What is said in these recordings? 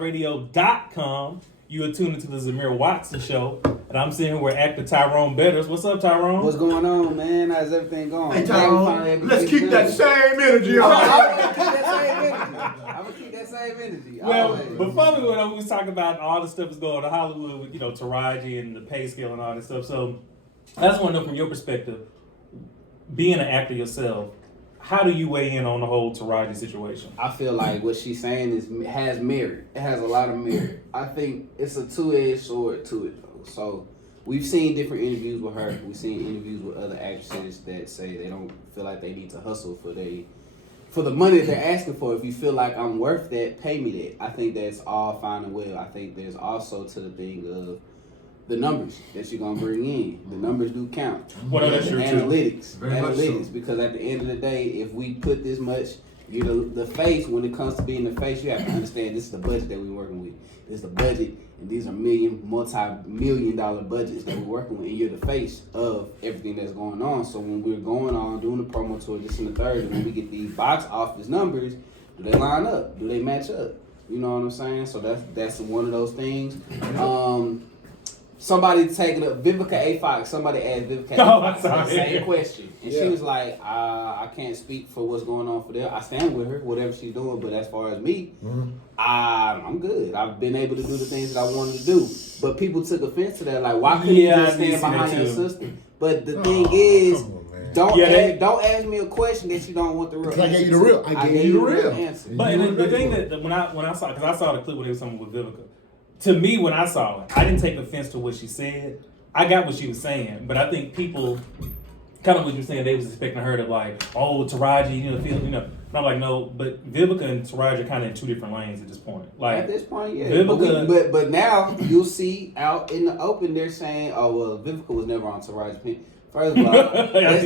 Radio.com. You are tuned into the Zamir Watson Show, and I'm sitting here with actor Tyrone Betters. What's up, Tyrone? What's going on, man? How's everything going? Hey, Tyrone, let's keep that same energy. I'm gonna keep that same energy. Well, always. before we went on, we was talking about all the stuff that's going on in Hollywood with, Taraji and the pay scale and all this stuff. So I just want to know from your perspective, being an actor yourself, how do you weigh in on the whole Taraji situation? I feel like what she's saying has merit. It has a lot of merit. I think it's a two-edged sword to it, though. So we've seen different interviews with her. We've seen interviews with other actresses that say they don't feel like they need to hustle for the money that they're asking for. If you feel like I'm worth that, pay me that. I think that's all fine and well. I think there's also to the thing of the numbers that you're gonna bring in. The numbers do count. Well, that's true. Analytics, Very much so. because at the end of the day, if we put this much, you're the face. When it comes to being the face, you have to understand this is the budget that we're working with. This is the budget, and these are multi-million-dollar budgets that we're working with. And you're the face of everything that's going on. So when we're going on doing the promo tour, this and the third, and when we get these box office numbers, do they line up? Do they match up? You know what I'm saying? So that's one of those things. Somebody taking up Vivica A. Fox. Somebody asked Vivica A. Fox the same question, and she was like, "I can't speak for what's going on for them. I stand with her, whatever she's doing. But as far as me, I'm good. I've been able to do the things that I wanted to do. But people took offense to that. Like, why couldn't you just stand behind your sister? But the thing is, don't ask me a question that you don't want the real. I gave you the real. I gave you the real answer. But the thing that when I saw, because I saw the clip where they was something with Vivica. To me, when I saw it, I didn't take offense to what she said. I got what she was saying, but I think people, kind of what you're saying, they was expecting her to like, oh, Taraji, And I'm like, no, but Vivica and Taraji are kind of in two different lanes at this point. Like at this point, yeah. Vivica, but now you'll see out in the open they're saying, oh well, Vivica was never on Taraji's pin. First of all, let's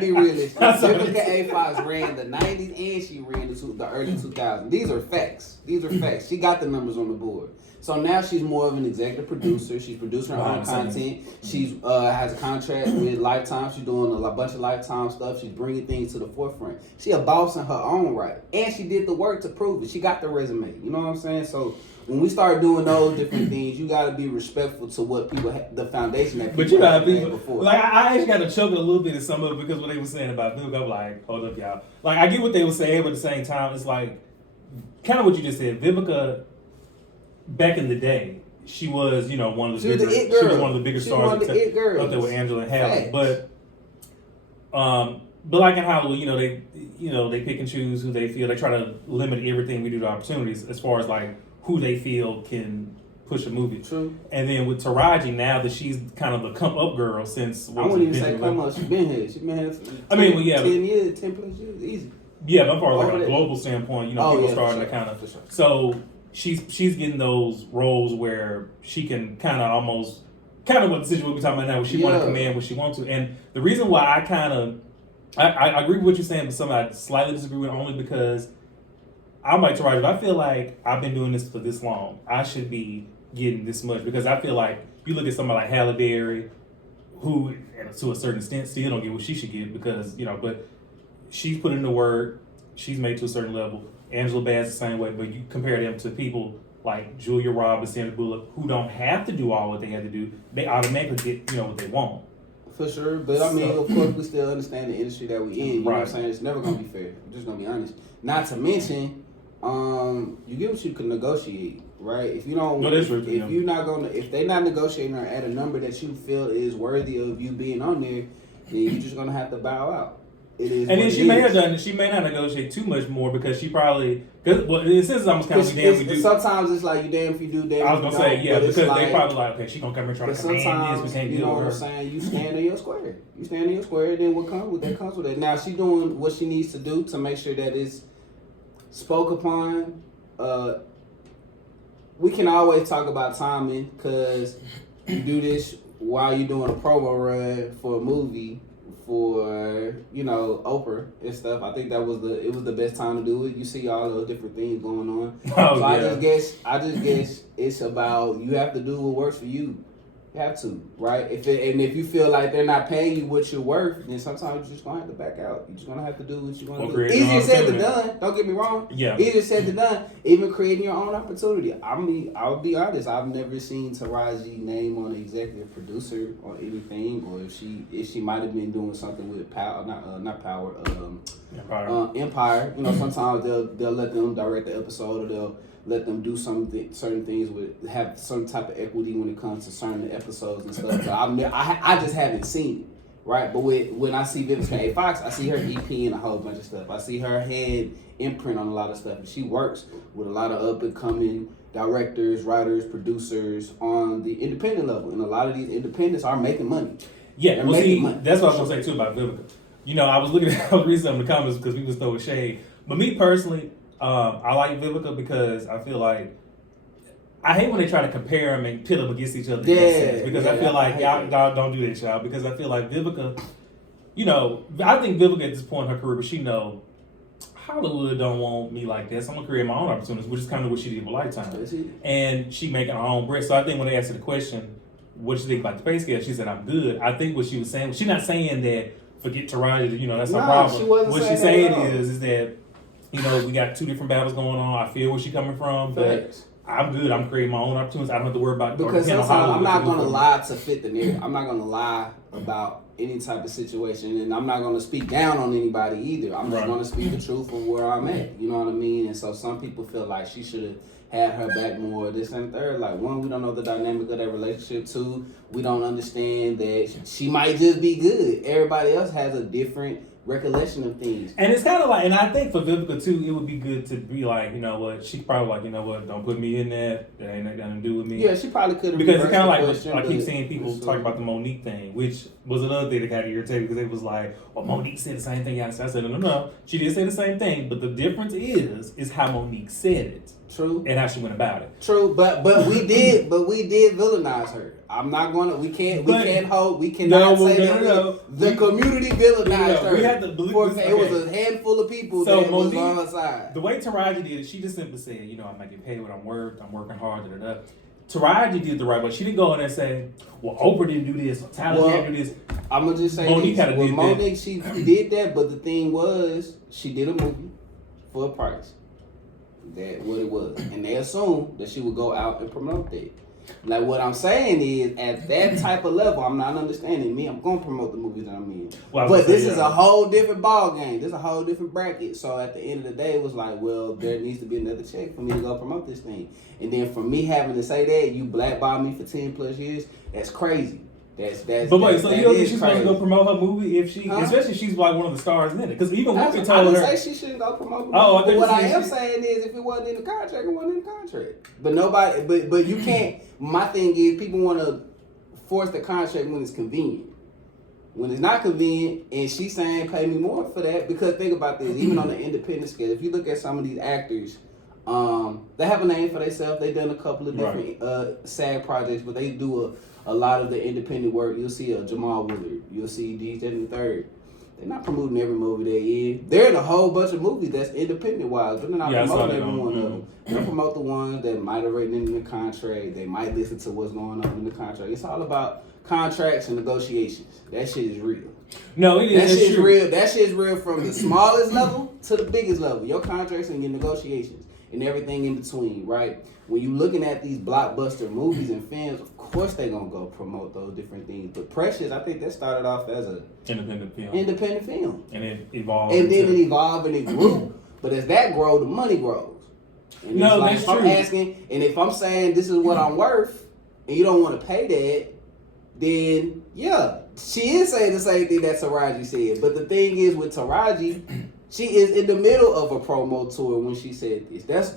be realistic. Vivica A. Fox ran the 90s and she ran the early 2000s. These are facts. She got the numbers on the board. So now she's more of an executive producer. She's producing her own content. She's has a contract with Lifetime. She's doing a bunch of Lifetime stuff. She's bringing things to the forefront. She a boss in her own right. And she did the work to prove it. She got the resume. You know what I'm saying? So when we start doing those different things, you got to be respectful to what people, the foundation that people had before. Like, I actually got to choke a little bit at some of it because what they were saying about Vivica, I'm like, hold up, y'all. Like, I get what they were saying, but at the same time, it's like, kind of what you just said. Vivica, back in the day, she was, one of the bigger, she was one of the bigger stars up there with Angela and Halle. But like in Hollywood, they pick and choose who they feel. They try to limit everything we do to opportunities as far as like who they feel can push a movie. True. And then with Taraji, now that she's kind of the come up girl since I wouldn't even say come up. She's been here. 10 years, 10 plus years, easy. Yeah, but as far as like a global standpoint, people starting to kind of. Sure. So she's getting those roles where she can kind of what the situation we're talking about now, where she want to command what she wants to. And the reason why I agree with what you're saying, but something I slightly disagree with only because I'm like Taraji. I feel like I've been doing this for this long. I should be getting this much because I feel like you look at somebody like Halle Berry, who to a certain extent still don't get what she should get because but she's put in the work. She's made to a certain level. Angela Bassett the same way, but you compare them to people like Julia Roberts, Sandra Bullock, who don't have to do all what they had to do. They automatically get what they want. For sure, but I mean, of course, we still understand the industry that we're in. You know what I'm saying? It's never gonna be fair. I'm just gonna be honest. Not to mention, you get what you can negotiate, right? If you don't, if they're not negotiating or at a number that you feel is worthy of you being on there, then you're just gonna have to bow out. It is, and then she may not negotiate too much more because she probably it's almost kind of damn if you do. Sometimes it's like you damn if you do, damn. I was gonna say because they probably like, okay, she gonna come here trying to command this. We can't you know what I'm saying? You stand in your square. Then what comes with that comes with it. Now she's doing what she needs to do to make sure that it's spoke upon. We can always talk about timing because you do this while you're doing a promo run for a movie. For Oprah and stuff, I think it was the best time to do it. You see all those different things going on. I just guess it's about you have to do what works for you. You have to, right? If you feel like they're not paying you what you're worth, then sometimes you're just gonna have to back out. You're just gonna have to do what you're gonna do. Easier said than done. Don't get me wrong. Yeah. Easier said than done. Even creating your own opportunity. I'll be honest. I've never seen Taraji name on an executive producer or anything, or if she might have been doing something with Empire. You know, sometimes they'll let them direct the episode, or they'll let them do certain things with have some type of equity when it comes to certain episodes and stuff. But I just haven't seen it, right? But when I see Vivica A. Fox, I see her EP in a whole bunch of stuff. I see her head imprint on a lot of stuff. And she works with a lot of up and coming directors, writers, producers on the independent level, and a lot of these independents are making money. Yeah, well, see, that's what I was gonna say too about Vivica. You know, I was reading some of the comments because people was throwing shade. But me personally, I like Vivica because I feel like I hate when they try to compare them and pit them against each other. Because I feel like y'all don't do that, y'all. Because I feel like Vivica, you know, I think Vivica at this point in her career, but she know Hollywood don't want me like this. I'm gonna create my own opportunities, which is kind of what she did with Lifetime. And she making her own bread. So I think when they asked her the question, what you think about the pay scale, she said, I'm good. I think what she was saying, she's not saying that forget Taraji, you know, that's her problem. What she's saying is that, you know, we got two different battles going on. I feel where she's coming from, but I'm good. I'm creating my own opportunities. I don't have to worry about because sometimes I'm not going to lie to fit the narrative. I'm not going to lie about any type of situation, and I'm not going to speak down on anybody either. I'm just going to speak the truth of where I'm at. You know what I mean? And so some people feel like she should have had her back more, this and third. Like, one, we don't know the dynamic of that relationship. Two, we don't understand that she might just be good. Everybody else has a different recollection of things. And it's kind of like, and I think for Vivica too, it would be good to be like, you know what, she probably like, you know what, don't put me in that. That ain't nothing to do with me. Yeah, she probably could have. Because it's kind of like, I keep seeing people talk about the Monique thing, which was another thing that got irritated because it was like, well, Monique said the same thing. I said, no, she did say the same thing, but the difference is how Monique said it. True. And how she went about it. True, but we did villainize her. I'm not gonna. We cannot say that the community villainized her. We had to believe it was a handful of people that was on her side. The way Taraji did it, she just simply said, you know, I'm not getting paid what I'm worth. I'm working hard. Taraji did the right way. She didn't go in there and say, well, Oprah didn't do this, Tyler didn't do this. I'm gonna just say Monique this. With Monique, she did that, but the thing was, she did a movie for a price. That what it was, and they assumed that she would go out and promote that. Like, what I'm saying is, at that type of level, I'm not understanding me. I'm gonna promote the movies that I'm in, but this is a whole different ball game. This is a whole different bracket. So at the end of the day, it was like, well, there needs to be another check for me to go promote this thing. And then for me having to say that you blackballed me for 10+ years, that's crazy. But wait, so you don't think she's supposed to go promote her movie if she, especially if she's like one of the stars in it? Because even Whoopi told her. I didn't say she shouldn't go promote the movie. But what I am saying is, if it wasn't in the contract, it wasn't in the contract. But nobody, but you can't. My thing is, people want to force the contract when it's convenient. When it's not convenient, and she's saying pay me more for that, because think about this, even on the independent scale, if you look at some of these actors, they have a name for themselves. They've done a couple of different SAG projects, but they do a lot of the independent work. You'll see Jamal Willard. You'll see DJ the Third. They're not promoting every movie they're in. They're in a whole bunch of movies that's independent wise, but they're not promoting every one of them. They promote the ones that might have written in the contract. They might listen to what's going on in the contract. It's all about contracts and negotiations. That shit is real. No, it is. That shit's real. That shit's real from the smallest level to the biggest level. Your contracts and your negotiations and everything in between, right? When you're looking at these blockbuster movies and films, of course they're going to go promote those different things. But Precious, I think that started off as a independent film. And it evolved. And then it evolved and it grew. But as that grows, the money grows. And no, like, that's if I'm true. asking, and if I'm saying this is what I'm worth, and you don't want to pay that, then yeah, she is saying the same thing that Taraji said. But the thing is with Taraji, she is in the middle of a promo tour when she said this. That's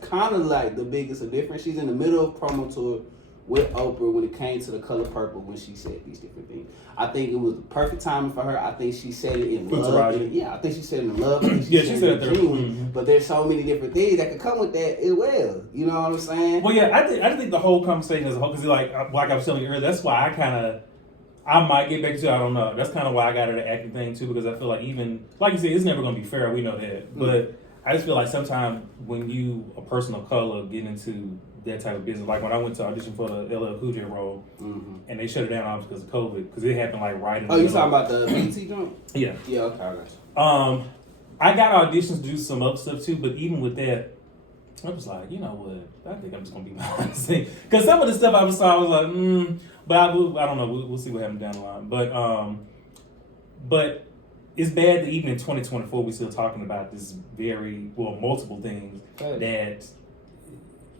kind of like the biggest difference. She's in the middle of promo tour with Oprah when it came to The Color Purple when she said these different things. I think it was the perfect timing for her. I think she said it in love. I think she said it in love. I think she said it genuine. But there's so many different things that could come with that as well. You know what I'm saying? Well, yeah, I think the whole conversation as a whole, because like I was telling you earlier, that's why I might get back to it. I don't know. That's kind of why I got her the acting thing too, because I feel like even, like you said, it's never going to be fair. We know that. But I just feel like sometimes when you, a person of color, get into that type of business, like when I went to audition for the LL Cool J role, and they shut it down obviously because of COVID, because it happened like right in the middle. You talking about the BT joint? Yeah. Yeah, okay, I got you. I got auditions to do some other stuff too, but even with that, I was like, you know what? I think I'm just gonna be behind the scene because some of the stuff I was like, but I don't know. We'll see what happens down the line. But it's bad that even in 2024 we're still talking about this multiple things that.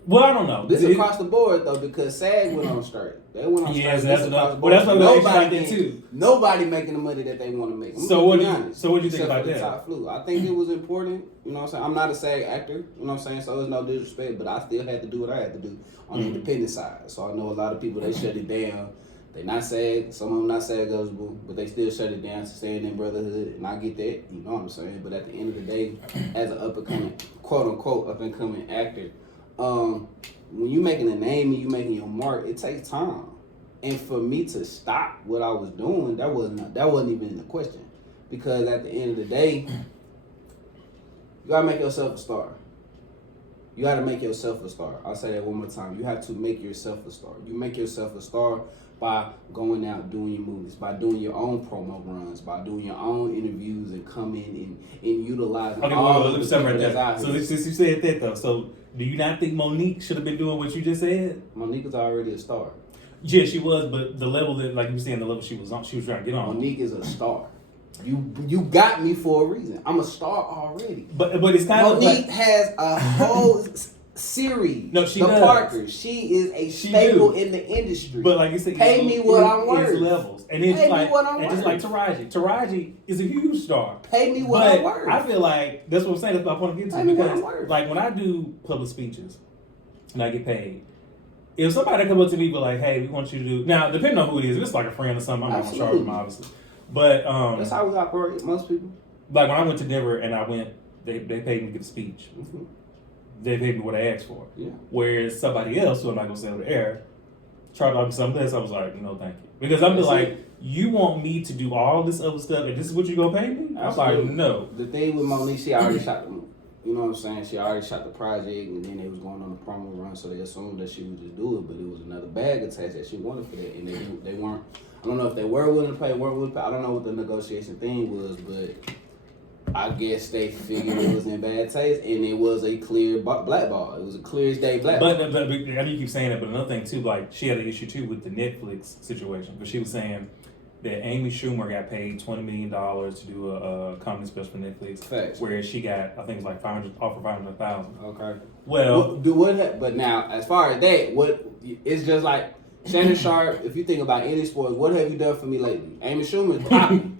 Well, I don't know. This is across the board though because SAG went on strike. They went on strike. Yes, that's enough. Well, that's what nobody did too. Nobody making the money that they want to make. So what do you think about that? Top flu. I think it was important. You know what I'm saying? I'm not a SAG actor. You know what I'm saying? So there's no disrespect, but I still had to do what I had to do on the independent side. So I know a lot of people they shut it down. They not SAG. Some of them not SAG eligible, but they still shut it down to staying in brotherhood, and I get that. You know what I'm saying? But at the end of the day, as an up and coming, quote unquote, up and coming actor. When you making a name and you making your mark, it takes time. And for me to stop what I was doing, that wasn't even in the question. Because at the end of the day, you gotta make yourself a star. You gotta make yourself a star. I'll say that one more time. You have to make yourself a star. You make yourself a star by going out doing your movies, by doing your own promo runs, by doing your own interviews and coming and utilizing all of the people that's out here. So since you said that though, so do you not think Monique should have been doing what you just said? Monique was already a star. Yeah, she was, but the level that, like you were saying, the level she was on, she was trying to get on. Monique is a star. You got me for a reason. I'm a star already. But it's kind Monique of like, has a whole series. No, she the does. Parker. She is a staple in the industry. But like you said, pay me what I'm worth. It's levels, and it's pay like, me what I'm and worth. just like Taraji. Taraji is a huge star. Pay me what I'm worth. I feel like that's what I'm saying. That's what I want to get to, because like when I do public speeches and I get paid, if somebody come up to me and be like, "Hey, we want you to do," now depending on who it is, if it's like a friend or something, I'm not gonna charge them obviously. But that's how we operate. Most people. Like when I went to Denver and they paid me to give a speech. Mm-hmm. They paid me what I asked for. Yeah. Whereas somebody else, who I'm not gonna say on the air, tried to offer me something less. I was like, no, thank you, because I'm just like, you want me to do all this other stuff, and this is what you gonna pay me? I'm like, no. The thing with Monique, she already shot the movie. You know what I'm saying? She already shot the project, and then they was going on a promo run, so they assumed that she would just do it, but it was another bag attached that she wanted for that, and they weren't. I don't know if they were willing to pay, weren't willing to pay. I don't know what the negotiation thing was, but I guess they figured it was in bad taste, and it was a clear blackball. It was a clear as day blackball. But I know you keep saying that, but another thing too, like she had an issue too with the Netflix situation, because she was saying that Amy Schumer got paid $20 million to do a comedy special for Netflix, Facts. whereas she got, I think it was like $500,000. Okay. Well, but now as far as that, it's just like Shannon Sharp. If you think about any sports, what have you done for me lately? Amy Schumer.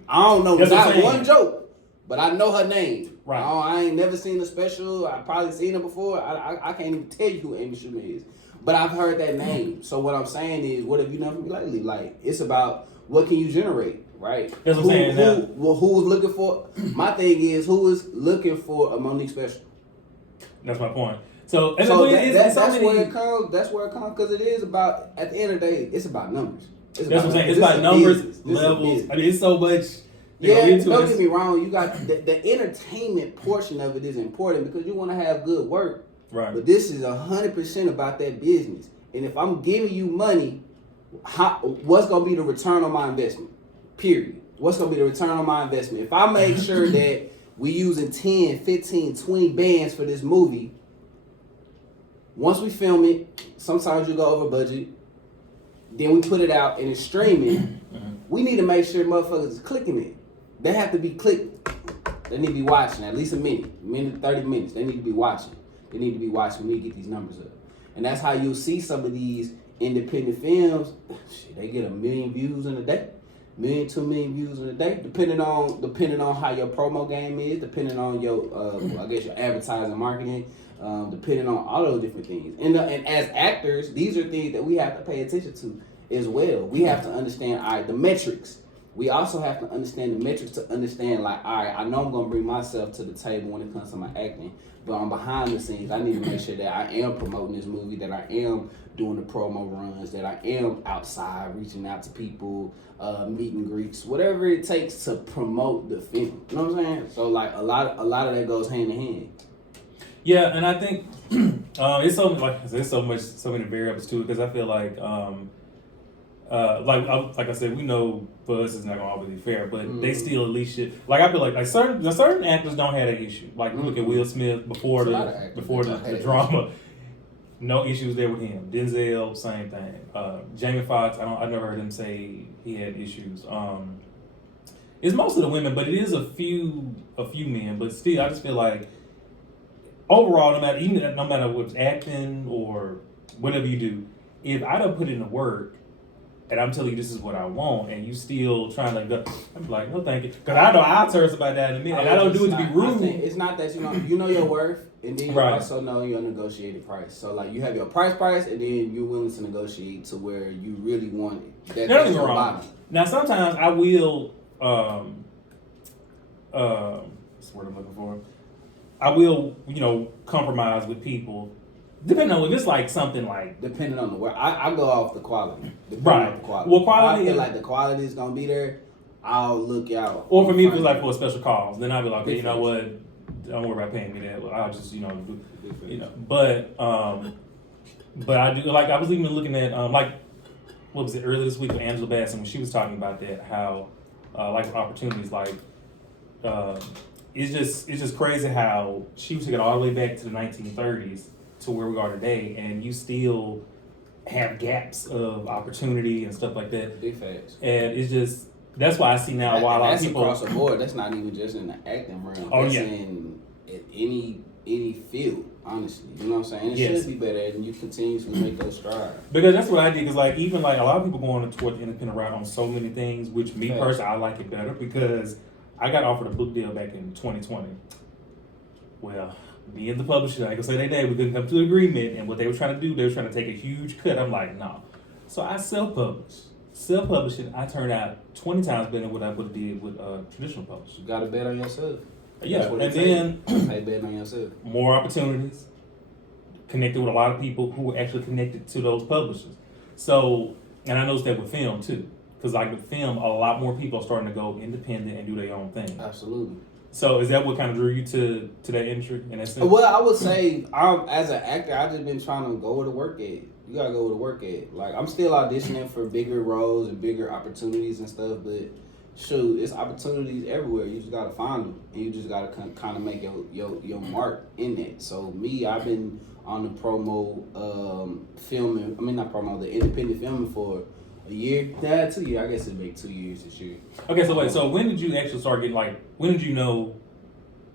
I don't know not one joke, but I know her name. Right. I ain't never seen a special. I probably seen her before. I can't even tell you who Amy Schumer is, but I've heard that name. So what I'm saying is, what have you done for me lately? Like, it's about what can you generate, right? That's what I'm saying. Who was looking for? My thing is, who is looking for a Monique special? That's my point. So that's where it comes. That's where it comes, because it is about, at the end of the day, it's about numbers. That's what I'm saying. It's about numbers, levels. I mean, it's so much. Don't get me wrong. You got the entertainment portion of it is important, because you want to have good work. Right. But this is 100% about that business. And if I'm giving you money, what's gonna be the return on my investment? Period. What's gonna be the return on my investment? If I make sure that we using 10, 15, 20 bands for this movie, once we film it, sometimes you go over budget, then we put it out and it's streaming, we need to make sure motherfuckers is clicking it. They have to be clicking. They need to be watching at least a minute, 30 minutes. They need to be watching. They need to be watching me get these numbers up. And that's how you'll see some of these independent films. Shit, they get 1 million views in a day, 1 million, 2 million views in a day, depending on how your promo game is, depending on your I guess your advertising marketing, depending on all those different things. And as actors, these are things that we have to pay attention to as well. We have to understand, all right, the metrics. We also have to understand the metrics to understand, like, all right, I know I'm gonna bring myself to the table when it comes to my acting, but I'm behind the scenes. I need to make sure that I am promoting this movie, that I am doing the promo runs, that I am outside reaching out to people, meet and greets, whatever it takes to promote the film. You know what I'm saying? So like a lot of that goes hand in hand. Yeah, and I think it's so many variables to it because I feel like like I said, we know for us it's not gonna always be fair, but they still at least should. Like I feel like certain actors don't have that issue. Like look at Will Smith before the drama, no issues there with him. Denzel, same thing. Jamie Foxx, I never heard him say he had issues. It's most of the women, but it is a few men. But still, I just feel like overall, no matter what's acting or whatever you do, if I don't put in the work and I'm telling you this is what I want, and you still trying to go, I'm like, no, thank you, because I know I'll tell us about that in a minute, and I don't do it to be rude. It's not that you know your worth, and then you also know your negotiated price. So like you have your price, and then you're willing to negotiate to where you really want it. That's your bottom. Now sometimes I will. What's the word I'm looking for? I will, compromise with people, depending on if it's like something like. Depending on the work, I go off the quality. Right. On the quality. Well, quality. If I feel like the quality is gonna be there, I'll look out. Or for me, if it's like for a special cause, then I'll be like, hey, you know what? Don't worry about paying me that. I'll just, do. But I do like I was even looking at what was it earlier this week with Angela Bassett when she was talking about that how like opportunities like. It's just crazy how she took it all the way back to the 1930s to where we are today, and you still have gaps of opportunity and stuff like that. Big facts. And it's just that's why I see now why a lot of people across the board. That's not even just in the acting realm. That's in any field. Honestly, you know what I'm saying? It should be better, and you continuously make those strides. Because that's what I did. Because like even like a lot of people going toward the independent route on so many things, which me personally I like it better because. I got offered a book deal back in 2020. Well, me and the publisher, I can say they did. We couldn't come to an agreement, and what they were trying to do, they were trying to take a huge cut. I'm like, no. So I self-published. Self-publishing, I turned out 20 times better than what I would have did with traditional publishing. You got to bet on yourself. Yeah, and then hey, bet on yourself. More opportunities. Connected with a lot of people who were actually connected to those publishers. So, and I noticed that with film too. Because like with film, a lot more people are starting to go independent and do their own thing. Absolutely. So is that what kind of drew you to that industry? And that's well, I would say as an actor, I've just been trying to go where the work at. You gotta go where the work at. Like I'm still auditioning for bigger roles and bigger opportunities and stuff, but shoot, it's opportunities everywhere. You just gotta find them, and you just gotta kind of make your mark in that. So me, I've been on the filming. I mean not promo, the independent filming for. A year? 2 years. I guess it'd make 2 years this year. Okay, so wait. So when did you actually start getting when did you know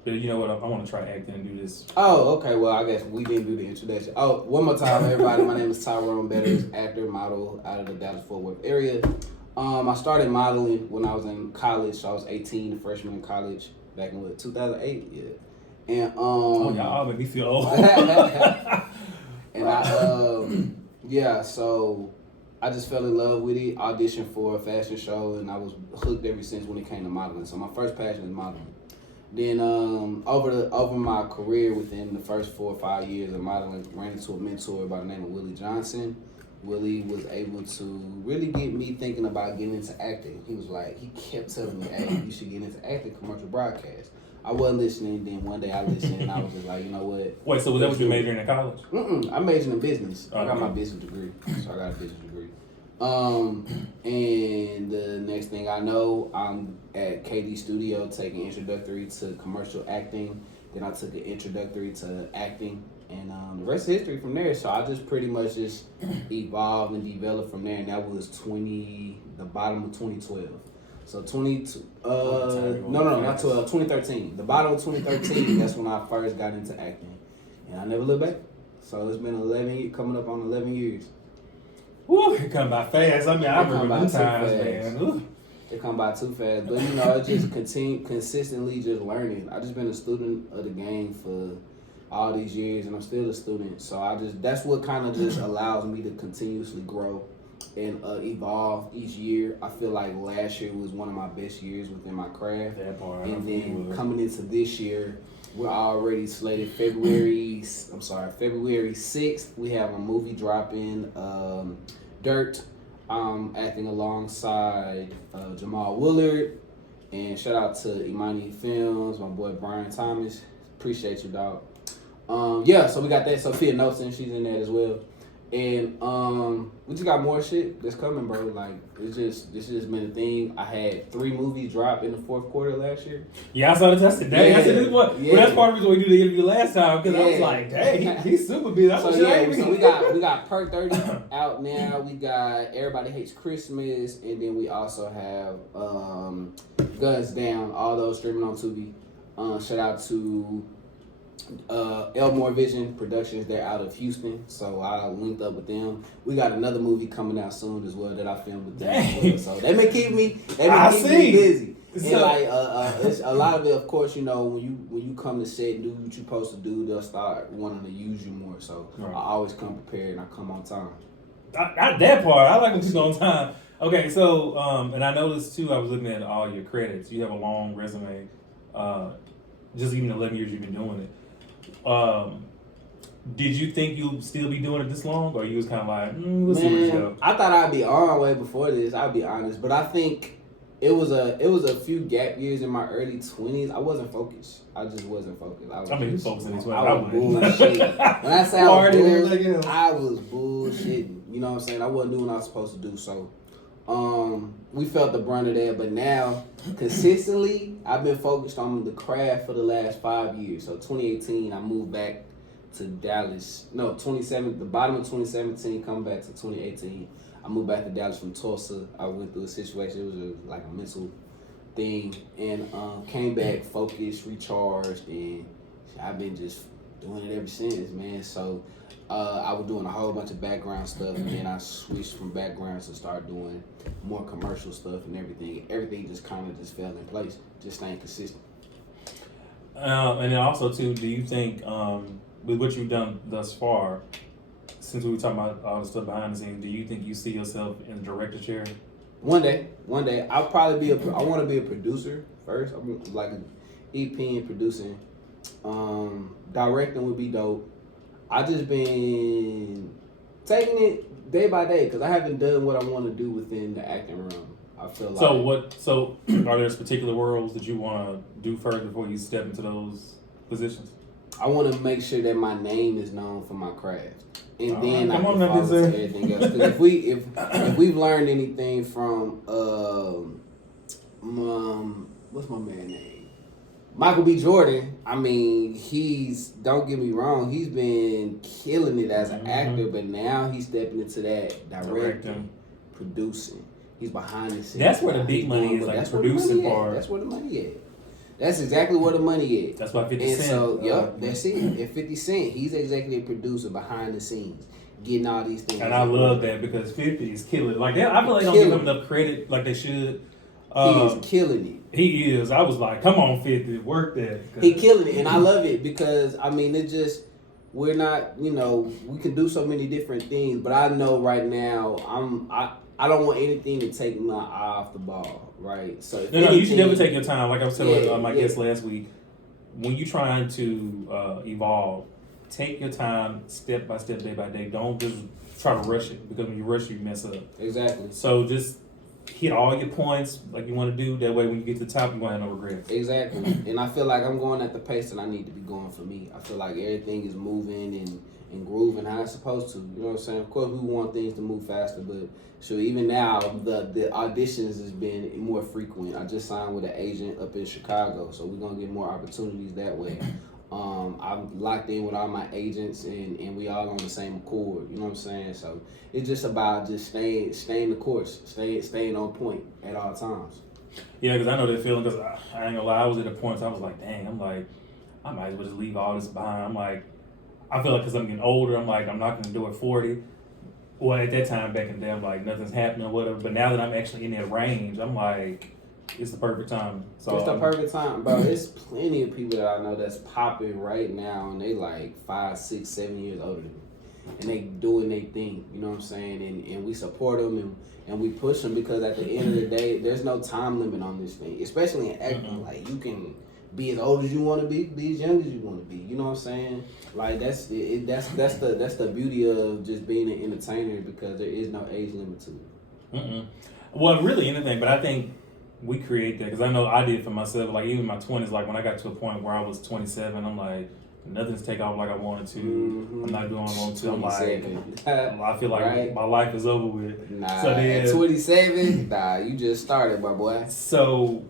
that you know what I want to try acting and do this? Oh, okay. Well, I guess we didn't do the introduction. Oh, one more time, everybody. My name is Tyrone, actor, model out of the Dallas-Fort Worth area. I started modeling when I was in college. So I was 18, a freshman in college back in 2008. Yeah. And oh, y'all make me feel old. And so. I just fell in love with it, auditioned for a fashion show, and I was hooked ever since when it came to modeling. So my first passion is modeling. Then over my career, within the first 4 or 5 years of modeling, ran into a mentor by the name of Willie Johnson. Willie was able to really get me thinking about getting into acting. He was like, he kept telling me, hey, you should get into acting, commercial broadcast. I wasn't listening, then one day I listened, and I was just like, you know what? Wait, so was that what you majored in college? I majored in business. I got my business degree, so I got a business degree. And the next thing I know, I'm at KD Studio taking introductory to commercial acting. Then I took an introductory to acting, and the rest is history from there. So I just pretty much just evolved and developed from there, and that was the bottom of 2012. So 2013. The bottom of 2013, that's when I first got into acting. And I never looked back. So it's been 11 years, coming up on 11 years. Woo, it come by fast. I mean, I remember them times, man. Ooh. It come by too fast. But, it's just consistently just learning. I just been a student of the game for all these years, and I'm still a student. So that's what kind of just allows me to continuously grow and evolve each year. I feel like last year was one of my best years within my craft. That part, and then coming into this year, we're already slated February 6th. We have a movie dropping, Dirt. Acting alongside Jamal Willard. And shout out to Imani Films, my boy Brian Thomas. Appreciate you, dog. So we got that. Sophia Nelson, she's in that as well. And we just got more shit that's coming, bro. Like this has just been a thing. I had 3 movies drop in the 4th quarter last year. Yeah, I saw the test today. I said, "This is what." Yeah. Well, that's part of the reason we do the interview last time because I was like, "Dang, he's super busy." So we got Perk 30 out now. We got Everybody Hates Christmas, and then we also have Guns Down. All those streaming on Tubi. Shout out to Elmore Vision Productions. They're out of Houston, so I linked up with them. We got another movie coming out soon as well that I filmed with them as well. So they may keep me busy. And it's a lot of it, of course, you know, when you come to set and do what you're supposed to do, they'll start wanting to use you more. So right. I always come prepared and I come on time. Not that part. I like when people on time. Okay, so and I noticed too, I was looking at all your credits. You have a long resume. Just even 11 years you've been doing it. Did you think you'd still be doing it this long, or you was kind of like, let's see where this go? I thought I'd be on way before this. I'll be honest, but I think it was a few gap years in my early 20s. I wasn't focused. I just wasn't focused. I was focused in these 20s. I was bullshitting. When I say I was bullshitting. You know what I'm saying? I wasn't doing what I was supposed to do. So, we felt the brunt of that, but now consistently I've been focused on the craft for the last 5 years. So 2018 I moved back to Dallas. No, the bottom of 2017, come back to 2018. I moved back to Dallas from Tulsa. I went through a situation. It was like a mental thing, and came back focused, recharged, and I've been just doing it ever since, man. So I was doing a whole bunch of background stuff, and then I switched from backgrounds to start doing more commercial stuff and everything. Everything just kind of just fell in place, just staying consistent. And then also too, do you think with what you've done thus far, since we were talking about all the stuff behind the scenes, do you think you see yourself in the director chair? One day, I'll probably I want to be a producer first. I'm like an EP and producing. Directing would be dope. I just been taking it day by day because I haven't done what I want to do within the acting realm. I feel like. So are there particular roles that you want to do first before you step into those positions? I want to make sure that my name is known for my craft, and then I can follow everything else. Because if we've learned anything from what's my man's name? Michael B. Jordan, I mean, don't get me wrong, he's been killing it as an actor, but now he's stepping into that directing, producing. He's behind the scenes. That's where the big money is, like the producing part. That's where the money is. That's exactly where the money is. That's why 50 Cent. So, that's it. And 50 Cent, he's executive producer behind the scenes, getting all these things. And I love that because 50 is killing it. Like, I feel like they don't give him enough credit like they should. He is killing it. He is. I was like, come on, 50, work that. He killing it, and I love it because, I mean, it just, we're not, you know, we can do so many different things, but I know right now, I don't want anything to take my eye off the ball, right? So you should never take your time. Like I was telling my guest last week, when you're trying to evolve, take your time, step by step, day by day. Don't just try to rush it because when you rush, you mess up. Exactly. So just hit all your points like you want to do. That way, when you get to the top, you won't have no regrets. Exactly. And I feel like I'm going at the pace that I need to be going for me. I feel like everything is moving and grooving how it's supposed to. You know what I'm saying? Of course, we want things to move faster, but sure, even now, the auditions has been more frequent. I just signed with an agent up in Chicago, so we're going to get more opportunities that way. I'm locked in with all my agents, and we all on the same accord. You know what I'm saying? So it's just about just staying the course, staying on point at all times. Yeah, because I know that feeling. Because I ain't gonna lie, I was at a point I was like, dang, I might as well just leave all this behind. I'm like, I feel like because I'm getting older, I'm like, I'm not gonna do it 40. Well, at that time back in the day, I'm like, nothing's happening or whatever. But now that I'm actually in that range, I'm like, it's the perfect time. So it's the perfect time, bro. There's plenty of people that I know that's popping right now, and they like 5, 6, 7 years older than me, and they doing their thing. You know what I'm saying? And we support them and we push them because at the end of the day, there's no time limit on this thing, especially in acting. Mm-hmm. Like you can be as old as you want to be as young as you want to be. You know what I'm saying? Like that's the beauty of just being an entertainer because there is no age limit to it. Mm-mm. Well, really anything, but I think we create that because I know I did for myself. Like even in my 20s, like when I got to a point where I was 27, I'm like, nothing's take off like I wanted to. Mm-hmm. I'm not doing what I want to. I'm like, I feel like right? my life is over with. Nah, so then, at 27, nah, you just started, my boy. So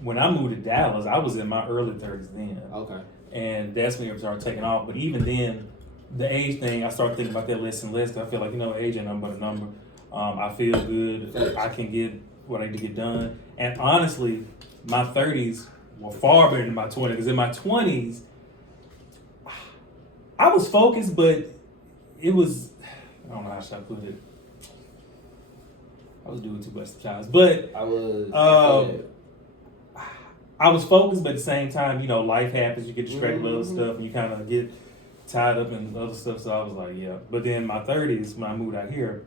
when I moved to Dallas, I was in my early 30s then. Okay. And that's when it started taking off. But even then, the age thing, I started thinking about that less and less. I feel like, age ain't nothing but a number. I feel good. I can get what I need to get done. And honestly, my 30s were far better than my 20s. Because in my 20s, I was focused, but it was, I don't know how should I put it. I was doing too much sometimes. But I was focused, but at the same time, life happens. You get distracted with other stuff, and you kind of get tied up in other stuff. So I was like, yeah. But then my 30s, when I moved out here,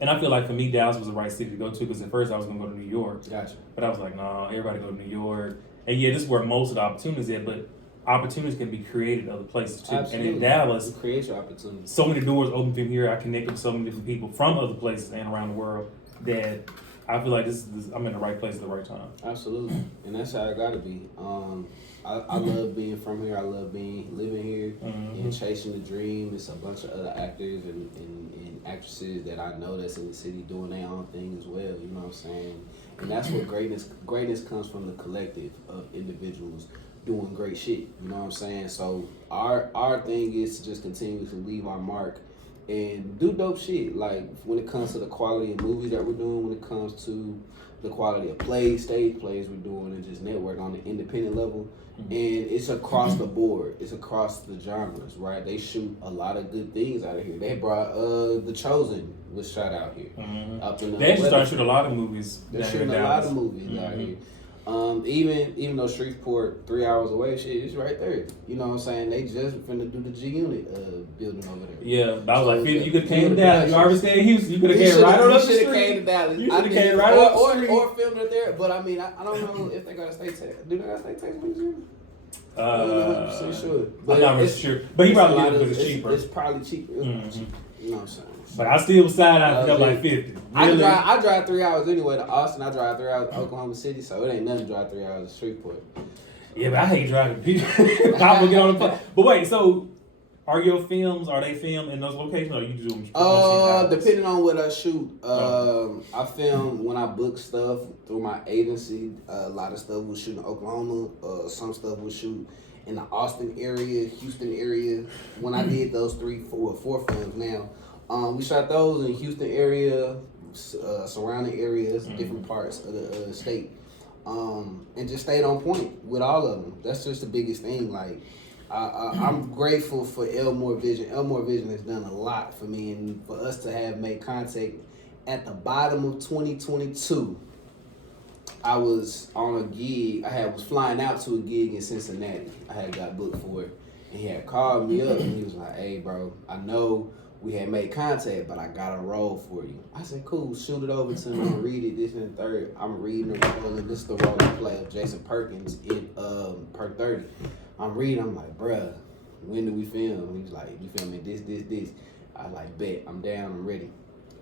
and I feel like for me, Dallas was the right city to go to because at first I was going to go to New York. Gotcha. But I was like, nah, everybody go to New York. And yeah, this is where most of the opportunities are, but opportunities can be created in other places too. Absolutely. And in Dallas, create your opportunities. So many doors open from here. I connect with so many different people from other places and around the world that I feel like I'm in the right place at the right time. Absolutely, and that's how I gotta be. I love being from here. I love living here and chasing the dream. It's a bunch of other actors and actresses that I know that's in the city doing their own thing as well. You know what I'm saying? And that's what greatness comes from, the collective of individuals doing great shit. You know what I'm saying? So our thing is to just continue to leave our mark and do dope shit. Like when it comes to the quality of movies that we're doing, when it comes to the quality of stage plays we're doing, and just network on the independent level. And it's across the board. It's across the genres, right? They shoot a lot of good things out of here. They brought The Chosen was shot out here. Up in they actually started shooting a lot of movies. They're shooting a lot of movies out here. Even though Shreveport 3 hours away, shit, it's right there. You know what I'm saying? They just finna do the G Unit building over there. Yeah, but I was like, you could have came to Dallas. You already stayed in Houston. You could have came right on up the street. You should have came to Dallas. You should have came right up the street. Or filmed it there. But I mean, I don't know if they got a state tax. Do they got a state tax in Missouri? I'm not 100% sure. But I'm not really sure. But he probably did it because it's cheaper. It's probably cheaper. You know what I'm saying? But I still side out like 50. Really? I drive 3 hours anyway to Austin. I drive 3 hours to Oklahoma City, so it ain't nothing to drive 3 hours to Shreveport. Yeah, but I hate driving people. I will get on the phone. But wait, so are they filmed in those locations, or you do them? Depending on what I shoot. I film when I book stuff through my agency. A lot of stuff was shoot in Oklahoma. Some stuff was shoot in the Austin area, Houston area. When I did those 4 films now. We shot those in Houston area, surrounding areas, different parts of the state, and just stayed on point with all of them. That's just the biggest thing. Like, I'm grateful for Elmore Vision. Elmore Vision has done a lot for me, and for us to have made contact at the bottom of 2022. I was on a gig. Was flying out to a gig in Cincinnati. I had got booked for it, and he had called me up, and he was like, "Hey, bro, I know we had made contact, but I got a role for you." I said, "Cool, shoot it over to me. I'm gonna read it. This and the third. I'm reading the role, and this is the role I play of Jason Perkins in Per 30. I'm reading. I'm like, bruh, when do we film? He was like, "We filming this. I was like, bet. I'm down. I'm ready."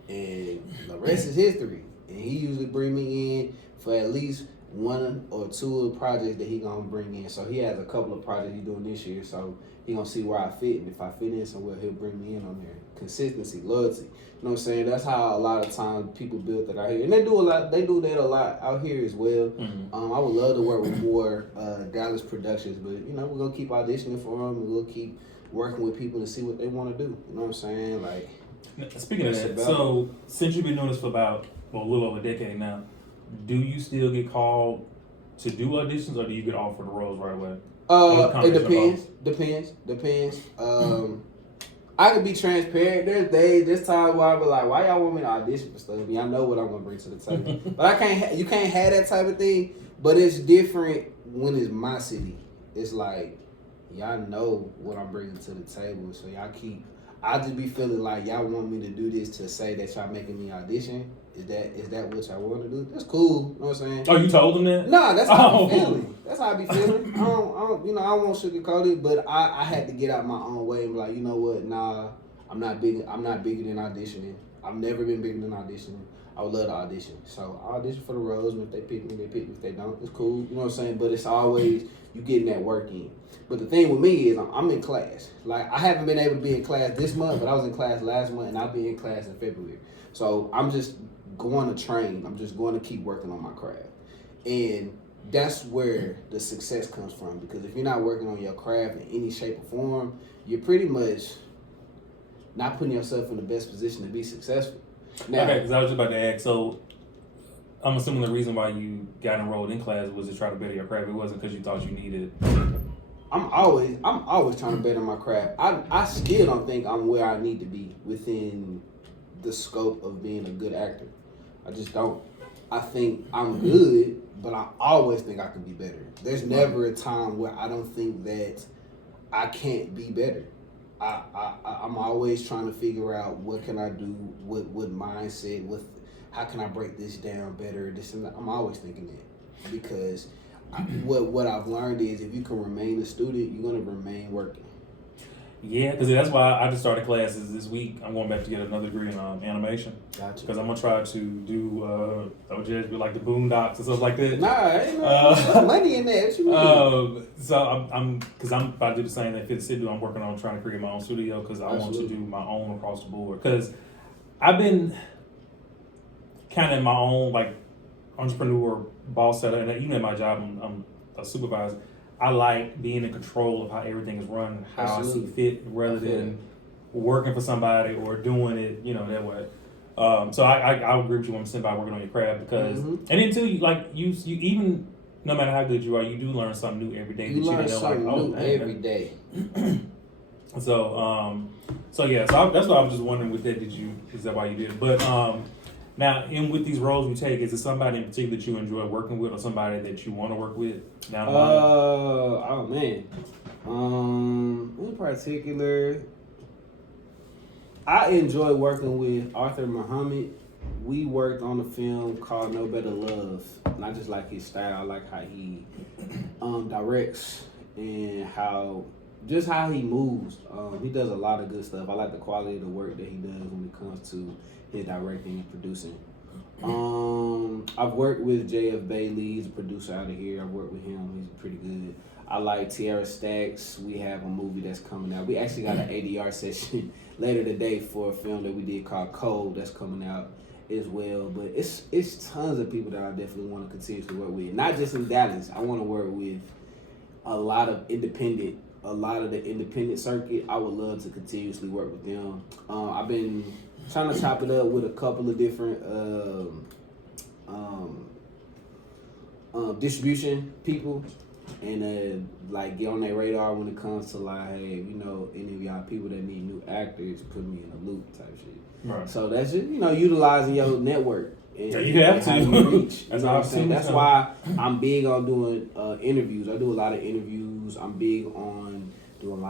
And the rest is history. And he usually bring me in for at least 1 or 2 of the projects that he gonna bring in. So he has a couple of projects he doing this year. So he gonna see where I fit, and if I fit in somewhere, he'll bring me in on there. Consistency, loyalty. You know what I'm saying? That's how a lot of times people build that out here, and they do a lot. They do that a lot out here as well. I would love to work with more Dallas productions, but we're gonna keep auditioning for them, and we'll keep working with people to see what they want to do. You know what I'm saying? Like, speaking of that, so since you've been doing this for about a little over a decade now, do you still get called to do auditions, or do you get offered the roles right away? It depends. I can be transparent. There's times where I be like, why y'all want me to audition for stuff? I know what I'm gonna bring to the table. But you can't have that type of thing. But it's different when it's my city. It's like, y'all know what I'm bringing to the table. So I just be feeling like y'all want me to do this to say that y'all making me audition. Is that what y'all want to do? That's cool. You know what I'm saying? Oh, you told them that? Nah, that's how I be feeling. That's how I be feeling. I don't want sugarcoat it, but I had to get out my own way and be like, you know what? Nah, I'm not bigger than auditioning. I've never been bigger than auditioning. I would love to audition. So I audition for the roles, and if they pick me, they pick me. If they don't, it's cool. You know what I'm saying? But it's always you getting that work in. But the thing with me is I'm in class. Like, I haven't been able to be in class this month, but I was in class last month, and I'll be in class in February. So I'm just going to train. I'm just going to keep working on my craft. And that's where the success comes from. Because if you're not working on your craft in any shape or form, you're pretty much not putting yourself in the best position to be successful. Now, okay, because I was just about to ask, so I'm assuming the reason why you got enrolled in class was to try to better your craft. It wasn't because you thought you needed it. I'm always trying to better my craft. I still don't think I'm where I need to be within the scope of being a good actor. I just don't. I think I'm good, but I always think I can be better. There's never a time where I don't think that I can't be better. I'm always trying to figure out what can I do, what mindset, how can I break this down better. This and that. I'm always thinking that, because what I've learned is if you can remain a student, you're gonna remain working. Yeah, because that's why I just started classes this week. I'm going back to get another degree in animation. Gotcha. Because I'm gonna try to do like the Boondocks and stuff like that. Nah, ain't no money in that. What you mean? So I'm about to do the same thing Fitz said. I'm working on trying to create my own studio because I want to do my own across the board. Because I've been kind of in my own like entrepreneur boss setup, and even at my job, I'm a supervisor. I like being in control of how everything is run, how I see fit, rather than working for somebody or doing it, that way. So I agree with you 100% about working on your craft because, and then too, you even no matter how good you are, you do learn something new every day. You learn something new every day. So that's what I was just wondering with that. Is that why you did it? But now, with these roles you take, is it somebody in particular that you enjoy working with, or somebody that you want to work with down the line? Oh man, in particular, I enjoy working with Arthur Muhammad. We worked on a film called No Better Love, and I just like his style. I like how he directs and how he moves. He does a lot of good stuff. I like the quality of the work that he does when it comes to his directing and producing. I've worked with J.F. Bailey. He's a producer out of here. I've worked with him. He's pretty good. I like Tierra Stacks. We have a movie that's coming out. We actually got an ADR session later today for a film that we did called Cold that's coming out as well. But it's tons of people that I definitely want to continue to work with. Not just in Dallas. I want to work with a lot of the independent circuit. I would love to continuously work with them. I've been trying to chop it up with a couple of different distribution people and get on their radar when it comes to hey, any of y'all people that need new actors, put me in a loop type shit. Right. So that's just utilizing your network. And, you have to. Reach, that's what I'm saying. That's why I'm big on doing interviews. I do a lot of interviews. I'm big on doing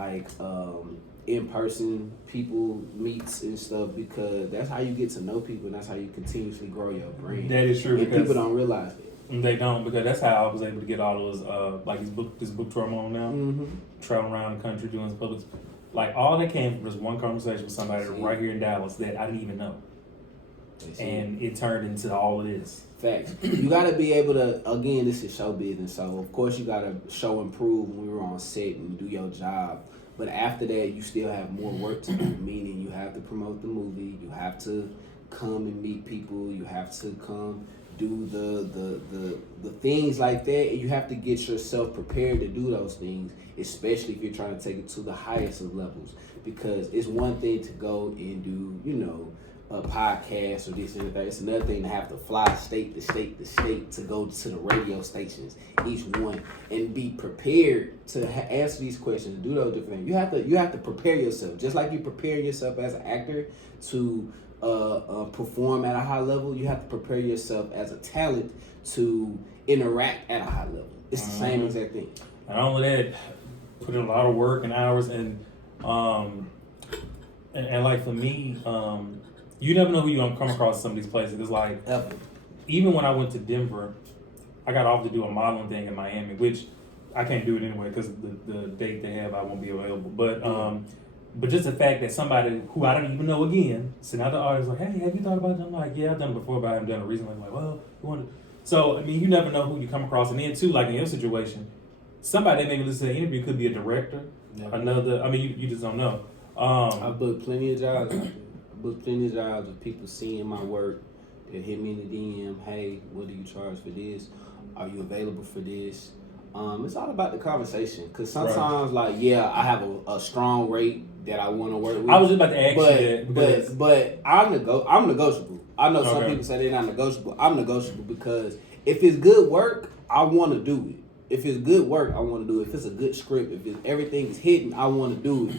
in-person people meets and stuff, because that's how you get to know people and that's how you continuously grow your brand. That is true. And people don't realize it. They don't, because that's how I was able to get all those this book tour I'm on now, traveling around the country doing public. All that came from just one conversation with somebody right here in Dallas that I didn't even know. And it turned into all of this. Facts. You got to be able to, again, this is show business, so of course you got to show and prove when we were on set and do your job. But after that, you still have more work to do, meaning you have to promote the movie, you have to come and meet people, you have to come do the things like that, and you have to get yourself prepared to do those things, especially if you're trying to take it to the highest of levels. Because it's one thing to go and do, a podcast or this and that. It's another thing to have to fly state to state to state to go to the radio stations, each one, and be prepared to answer these questions, do those different things. You have to prepare yourself, just like you prepare yourself as an actor to perform at a high level. You have to prepare yourself as a talent to interact at a high level. It's the same exact thing. Not only that, put in a lot of work and hours, and for me, you never know who you're gonna come across in some of these places. It's even when I went to Denver, I got off to do a modeling thing in Miami, which I can't do it anyway because the date they have I won't be available. But But just the fact that somebody who I don't even know again sent out the artist like, hey, have you thought about it? I'm like, yeah, I've done it before, but I haven't done it recently. I'm like, well, you want to. So, I mean, you never know who you come across. And then, too, like in your situation, somebody that maybe listen to the interview could be a director, another. I mean, you just don't know. I booked plenty of jobs. I booked plenty of jobs of people seeing my work. They hit me in the DM. Hey, what do you charge for this? Are you available for this? It's all about the conversation. Because sometimes, like, yeah, I have a strong rate that I want to work with. I was just about to ask you that. But I'm negotiable. I know some people say they're not negotiable. I'm negotiable because if it's good work, I want to do it. If it's good work, I want to do it. If it's a good script, everything is hidden, I want to do it.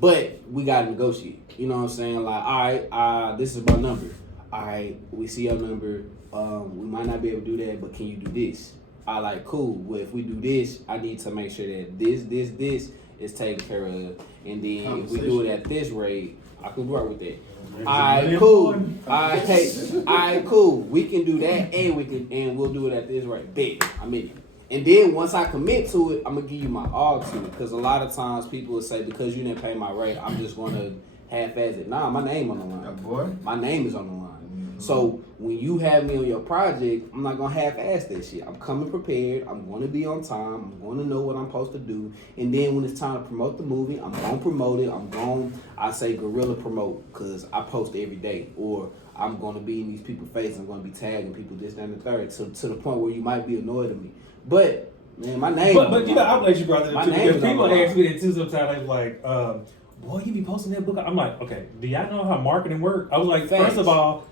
But we got to negotiate. You know what I'm saying? Like, all right, this is my number. All right, we see your number. We might not be able to do that, but can you do this? I like, cool. Well, if we do this, I need to make sure that this is taken care of. And then if we do it at this rate, I can work with that. Alright, cool. Alright, cool. We can do that and we'll do it at this rate. Bet. I'm in it. And then once I commit to it, I'm gonna give you my all to it. Because a lot of times people will say, because you didn't pay my rate, I'm just gonna half-ass it. Nah, my name on the line. Boy. My name is on the line. So when you have me on your project, I'm not gonna half-ass that shit. I'm coming prepared. I'm gonna be on time. I'm gonna know what I'm supposed to do. And then when it's time to promote the movie, I'm gonna promote it. I say guerrilla promote because I post every day. Or I'm gonna be in these people's faces. I'm gonna be tagging people this, that, and the third. To the point where you might be annoyed at me. But man, my name. But you know, I'm glad you brought that up too. Because people ask me that too sometimes. They like, boy, you be posting that book. I'm like, okay, do y'all know how marketing works? I was like, first of all,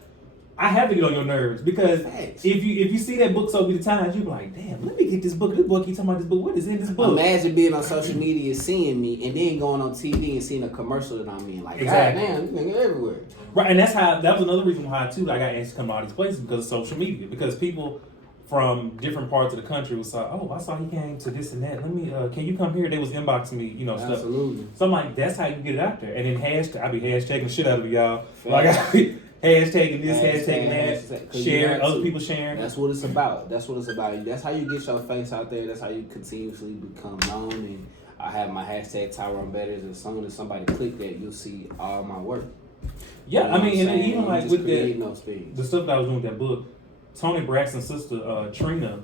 I have to get on your nerves because if you see that book so many times, you be like, damn, let me get this book. This book, keep talking about this book. What is in this book? Imagine being on social media, seeing me, and then going on TV and seeing a commercial that I'm in. Like, exactly. God damn, this nigga everywhere. Right, and that was another reason why too I got asked to come to all these places because of social media. Because people from different parts of the country was like, oh, I saw he came to this and that. Let me, can you come here? They was inboxing me, you know, Absolutely. Stuff. So I'm like, that's how you get it out there. And then I be hashtagging the shit out of y'all. Like, hashtagging this, hashtagging that, sharing, other people sharing. That's what it's about. That's how you get your face out there. That's how you continuously become known. And I have my hashtag Tyrone Betters. As soon as somebody click that, you'll see all my work. Yeah, you know I mean, and even like with the stuff that I was doing with that book, Tony Braxton's sister, Trina,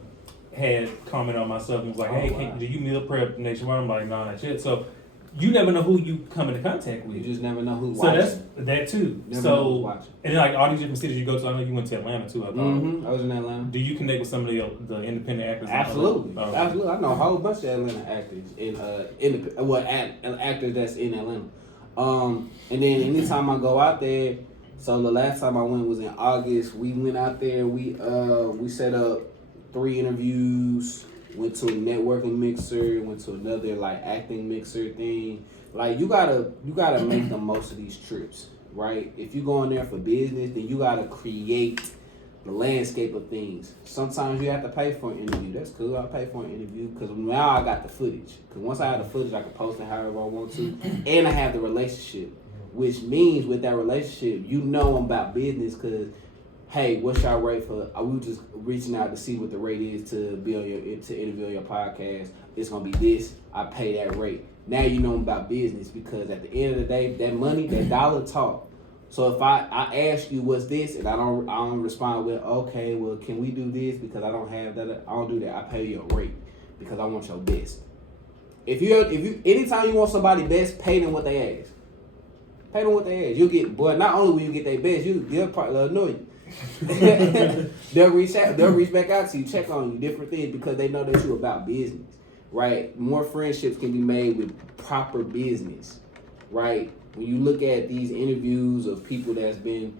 had commented on my stuff and was like, hey, do you meal prep nationwide? I'm like, no, not yet. So you never know who you come into contact with. You just never know who's watching. So that's that too. And then like all these different cities you go to, I know you went to Atlanta too. I thought. Mm-hmm. I was in Atlanta. Do you connect with some of the independent actors? Absolutely, absolutely. I know a whole bunch of Atlanta actors actors that's in Atlanta. And then anytime I go out there, so the last time I went was in August. We went out there. We set up 3 interviews. Went to a networking mixer, went to another like acting mixer thing. Like you gotta make the most of these trips, right? If you go in there for business, then you gotta create the landscape of things. Sometimes you have to pay for an interview. That's cool. I pay for an interview because now I got the footage. Because once I have the footage, I can post it however I want to, and I have the relationship, which means with that relationship, you know I'm about business because. Hey, what's your rate for? We were just reaching out to see what the rate is to be on to interview on your podcast. It's gonna be this. I pay that rate. Now you know about business because at the end of the day, that money, that dollar talk. So if I ask you what's this and I don't respond with okay, well can we do this because I don't have that. I don't do that. I pay your rate because I want your best. If you anytime you want somebody best, pay them what they ask. Pay them what they ask. You'll get. But not only will you get their best, they'll probably annoy you. They'll reach back out to you, check on you, different things because they know that you're about business, right? More friendships can be made with proper business, right? When you look at these interviews of people that's been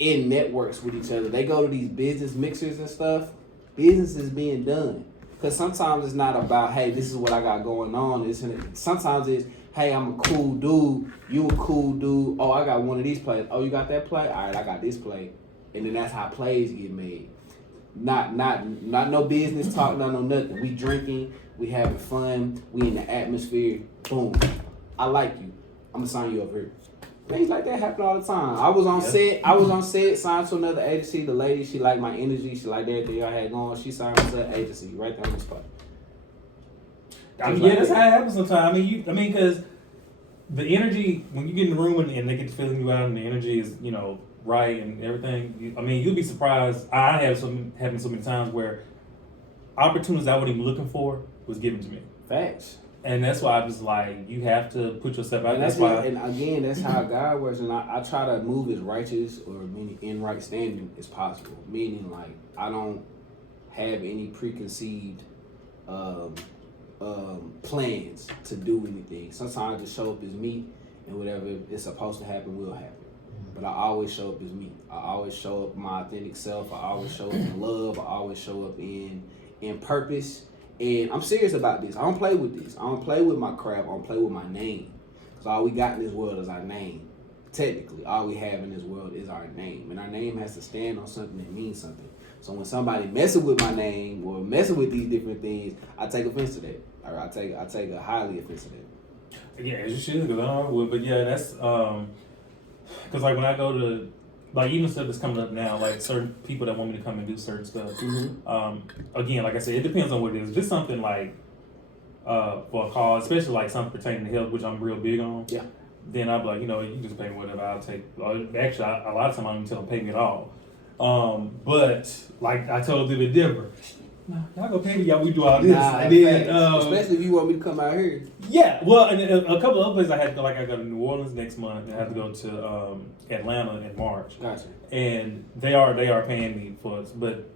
in networks with each other, they go to these business mixers and stuff. Business is being done because sometimes it's not about hey, this is what I got going on. Sometimes it's hey, I'm a cool dude. You a cool dude. Oh, I got one of these plays. Oh, you got that play? All right, I got this play. And then that's how plays get made. Not no business talk, not no nothing. We drinking, we having fun, we in the atmosphere. Boom. I like you. I'm gonna sign you up here. Things like that happen all the time. I was on set, signed to another agency. The lady, she liked my energy, she liked everything I had going. She signed me to an agency right there on the spot. I mean, yeah, that's how it happens sometimes. Because the energy when you get in the room and they get to feeling you out and the energy is right and everything. You'll be surprised. I have happened so many times where opportunities I wasn't even looking for was given to me. Facts. And that's why I was like, you have to put yourself out. And again, that's how God works. And I try to move as righteous or meaning in right standing as possible. Meaning, like, I don't have any preconceived plans to do anything. Sometimes I just show up as me, and whatever is supposed to happen will happen. But I always show up as me. I always show up my authentic self. I always show up in love. I always show up in purpose. And I'm serious about this. I don't play with this. I don't play with my crap. I don't play with my name. Because all we got in this world is our name. Technically, all we have in this world is our name. And our name has to stand on something that means something. So when somebody messing with my name or messing with these different things, I take offense to that. Or I take a highly offense to that. Yeah, as you should, because I don't know, but yeah, that's because like when I go to like even stuff that's coming up now, like certain people that want me to come and do certain stuff. Again, like I said, it depends on what it is. If it's something like for a cause, especially like something pertaining to health, which I'm real big on. Yeah. Then I'll be like, you can just pay me whatever. I'll take. Actually, a lot of times I don't even tell them pay me at all. But like I told them, it's different. No, y'all go pay me. Y'all we do all this. And then, especially if you want me to come out here. Yeah, well, and a couple of other places I had to go. Like I go to New Orleans next month, and I have to go to Atlanta in March. Gotcha. And they are paying me for it, but